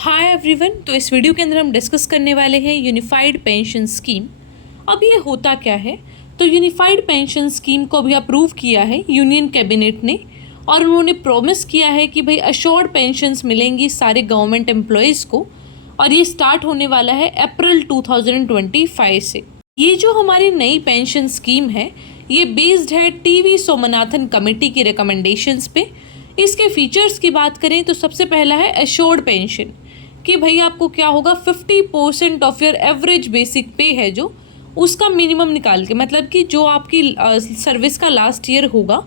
Hi everyone. तो इस video के अंदर हम डिस्कस करने वाले हैं यूनिफाइड पेंशन स्कीम। अब ये होता क्या है? तो यूनिफाइड पेंशन स्कीम को अभी अप्रूव किया है यूनियन कैबिनेट ने, और उन्होंने प्रॉमिस किया है कि भाई अश्योर्ड पेंशन्स मिलेंगी सारे गवर्नमेंट एम्प्लॉयज़ को, और ये स्टार्ट होने वाला है अप्रैल 2025 से। ये जो हमारी नई पेंशन स्कीम है ये बेस्ड है टीवी सोमनाथन कमेटी की रिकमेंडेशंस पे। इसके फीचर्स की बात करें तो सबसे पहला है एश्योर्ड पेंशन, कि भाई आपको क्या होगा 50% ऑफ योर एवरेज बेसिक पे है जो उसका मिनिमम निकाल के, मतलब कि जो आपकी सर्विस का लास्ट ईयर होगा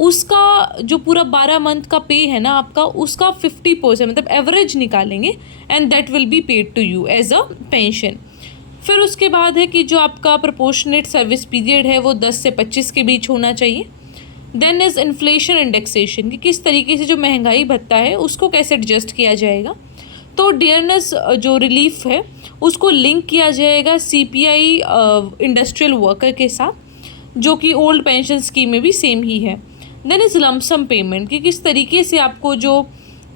उसका जो पूरा 12 मंथ का पे है ना आपका, उसका 50% मतलब एवरेज निकालेंगे and that will be paid to you as a pension. फिर उसके बाद है कि जो आपका प्रोपोर्शनेट सर्विस पीरियड है वो 10 से 25 के बीच होना चाहिए। देन इज़ इन्फ्लेशन इंडेक्सेशन, कि किस तरीके से जो महंगाई भत्ता है उसको कैसे एडजस्ट किया जाएगा। तो डियरनेस जो रिलीफ है उसको लिंक किया जाएगा सीपीआई इंडस्ट्रियल वर्कर के साथ, जो कि ओल्ड पेंशन स्कीम में भी सेम ही है। देन इज़ लमसम पेमेंट, कि किस तरीके से आपको जो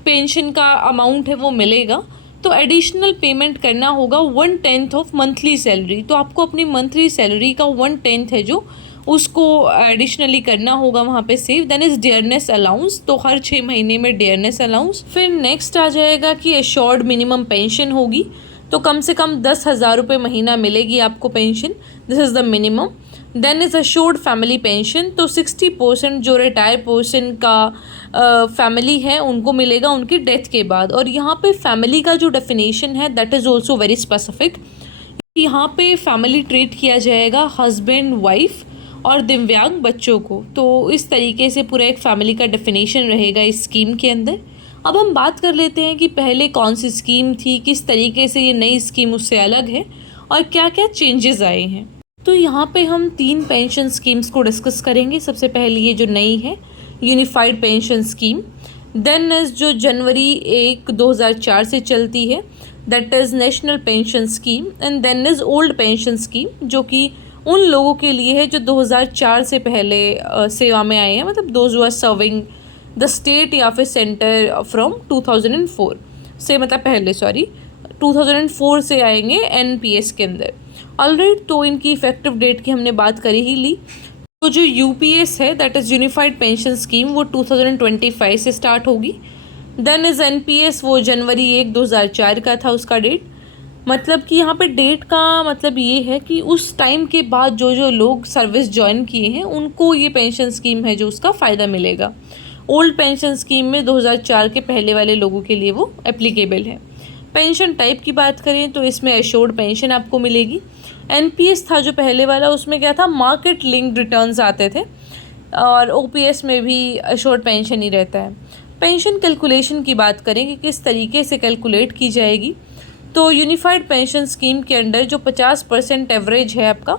पेंशन का अमाउंट है वो मिलेगा। तो एडिशनल पेमेंट करना होगा 1/10 ऑफ मंथली सैलरी, तो आपको अपनी मंथली सैलरी का 1/10 है जो उसको एडिशनली करना होगा वहाँ पे save. Then is dearness allowance, तो हर 6 महीने में डियरनेस अलाउंस। फिर नेक्स्ट आ जाएगा कि एश्योर्ड मिनिमम पेंशन होगी, तो कम से कम 10,000 रुपये महीना मिलेगी आपको pension, this is the minimum. Then is assured family pension, तो 60% जो रिटायर पर्सन का फैमिली है उनको मिलेगा उनकी डेथ के बाद। और यहाँ पे फैमिली का जो डेफिनेशन है that is also very specific. यहाँ पे फैमिली ट्रीट किया जाएगा हस्बैंड वाइफ और दिव्यांग बच्चों को। तो इस तरीके से पूरा एक फैमिली का डेफिनेशन रहेगा इस स्कीम के अंदर। अब हम बात कर लेते हैं कि पहले कौन सी स्कीम थी, किस तरीके से ये नई स्कीम उससे अलग है और क्या क्या चेंजेस आए हैं। तो यहाँ पे हम 3 पेंशन स्कीम्स को डिस्कस करेंगे। सबसे पहले ये जो नई है unified pension scheme, then is जो जनवरी 1, 2004 से चलती है that is national pension scheme, and then is old pension scheme जो कि उन लोगों के लिए है जो 2004 से पहले सेवा में आए हैं, मतलब those who are serving the state या फिर सेंटर फ्रॉम 2004 से, मतलब पहले 2004 से आएंगे एनपीएस के अंदर। ऑलराइट, तो इनकी इफेक्टिव डेट की हमने बात कर ही ली। तो जो यूपीएस है that is unified pension scheme वो 2025 से स्टार्ट होगी। देन इज़ एनपीएस वो जनवरी 1, 2004 का था उसका डेट। मतलब कि यहाँ पे डेट का मतलब ये है कि उस टाइम के बाद जो जो लोग सर्विस ज्वाइन किए हैं उनको ये पेंशन स्कीम है जो उसका फ़ायदा मिलेगा। ओल्ड पेंशन स्कीम में 2004 के पहले वाले लोगों के लिए वो एप्लीकेबल है। पेंशन टाइप की बात करें तो इसमें एश्योर्ड पेंशन आपको मिलेगी। एनपीएस था जो पहले वाला, उसमें क्या था, मार्केट लिंक्ड रिटर्न्स आते थे, और ओपीएस में भी एश्योर्ड पेंशन ही रहता है। पेंशन कैलकुलेशन की बात करें कि किस तरीके से कैलकुलेट की जाएगी, तो यूनिफाइड पेंशन स्कीम के अंडर जो 50% एवरेज है आपका,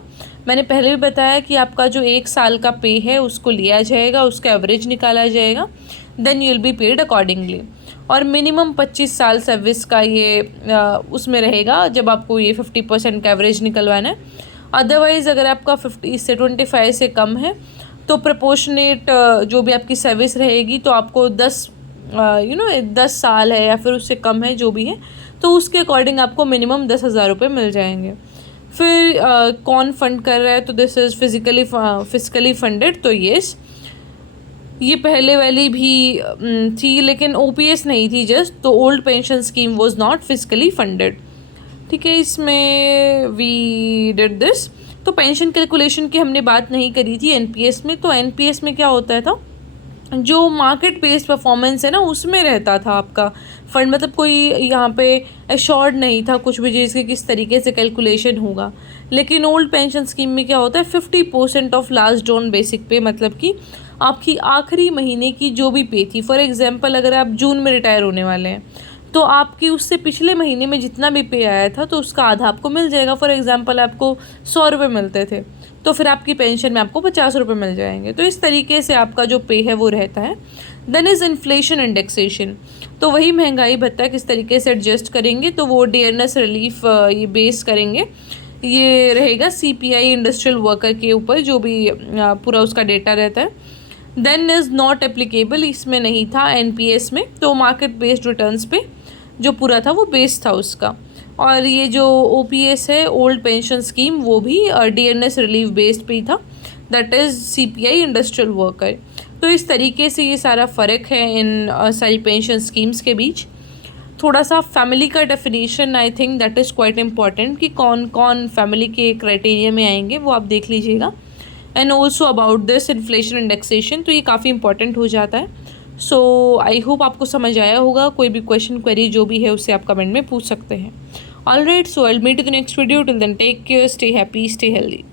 मैंने पहले भी बताया कि आपका जो 1 साल का पे है उसको लिया जाएगा, उसका एवरेज निकाला जाएगा, then you will be paid accordingly. और मिनिमम 25 साल सर्विस का ये उसमें रहेगा जब आपको ये 50% का एवरेज निकलवाना है। अदरवाइज़ अगर आपका 50 से 25 से कम है तो प्रोपोर्शनेट जो भी आपकी सर्विस रहेगी तो आपको 10 साल है या फिर उससे कम है जो भी है, तो उसके अकॉर्डिंग आपको मिनिमम 10,000 रुपये मिल जाएंगे। फिर कौन फंड कर रहा है, तो दिस इज़ फिजिकली फंडेड। तो येस, ये पहले वाली भी थी लेकिन ओपीएस नहीं थी जस्ट, तो old pension scheme was not physically funded. ठीक है, इसमें वी डिड दिस। तो पेंशन कैलकुलेशन की हमने बात नहीं करी थी एनपीएस में। तो एनपीएस में क्या होता था, जो मार्केट बेस्ड परफॉर्मेंस है ना उसमें रहता था आपका फंड, मतलब कोई यहाँ पे एश्योर्ड नहीं था कुछ भी चीज़ के किस तरीके से कैलकुलेशन होगा। लेकिन ओल्ड पेंशन स्कीम में क्या होता है, 50% ऑफ लास्ट ड्रॉन बेसिक पे, मतलब कि आपकी आखिरी महीने की जो भी पे थी। फॉर एग्जांपल अगर आप जून में रिटायर होने वाले हैं तो आपकी उससे पिछले महीने में जितना भी पे आया था तो उसका आधा आपको मिल जाएगा। फॉर एग्जांपल आपको 100 रुपये मिलते थे तो फिर आपकी पेंशन में आपको 50 रुपये मिल जाएंगे। तो इस तरीके से आपका जो पे है वो रहता है। देन इज़ इन्फ्लेशन इंडेक्सेशन, तो वही महंगाई भत्ता किस तरीके से एडजस्ट करेंगे, तो वो डियरनेस रिलीफ ये बेस करेंगे, ये रहेगा सीपीआई इंडस्ट्रियल वर्कर के ऊपर जो भी पूरा उसका डेटा रहता है। देन इज़ नॉट एप्लीकेबल, इसमें नहीं था एनपीएस में, तो मार्केट बेस्ड रिटर्न्स पे जो पूरा था वो बेस था उसका। और ये जो OPS है, ओल्ड पेंशन स्कीम, वो भी DNS रिलीव बेस्ड पे ही था, that is CPI industrial worker. तो इस तरीके से ये सारा फ़र्क है इन सारी पेंशन स्कीम्स के बीच। थोड़ा सा फैमिली का definition I think that is quite important कि कौन कौन फैमिली के क्राइटेरिया में आएंगे, वो आप देख लीजिएगा। And also about this inflation indexation, तो ये काफ़ी इंपॉर्टेंट हो जाता है। सो आई होप आपको समझ आया होगा। कोई भी क्वेश्चन क्वेरी जो भी है उससे आप कमेंट में पूछ सकते हैं। Alright, so I will meet in the next video. Till then take care, stay happy, stay healthy.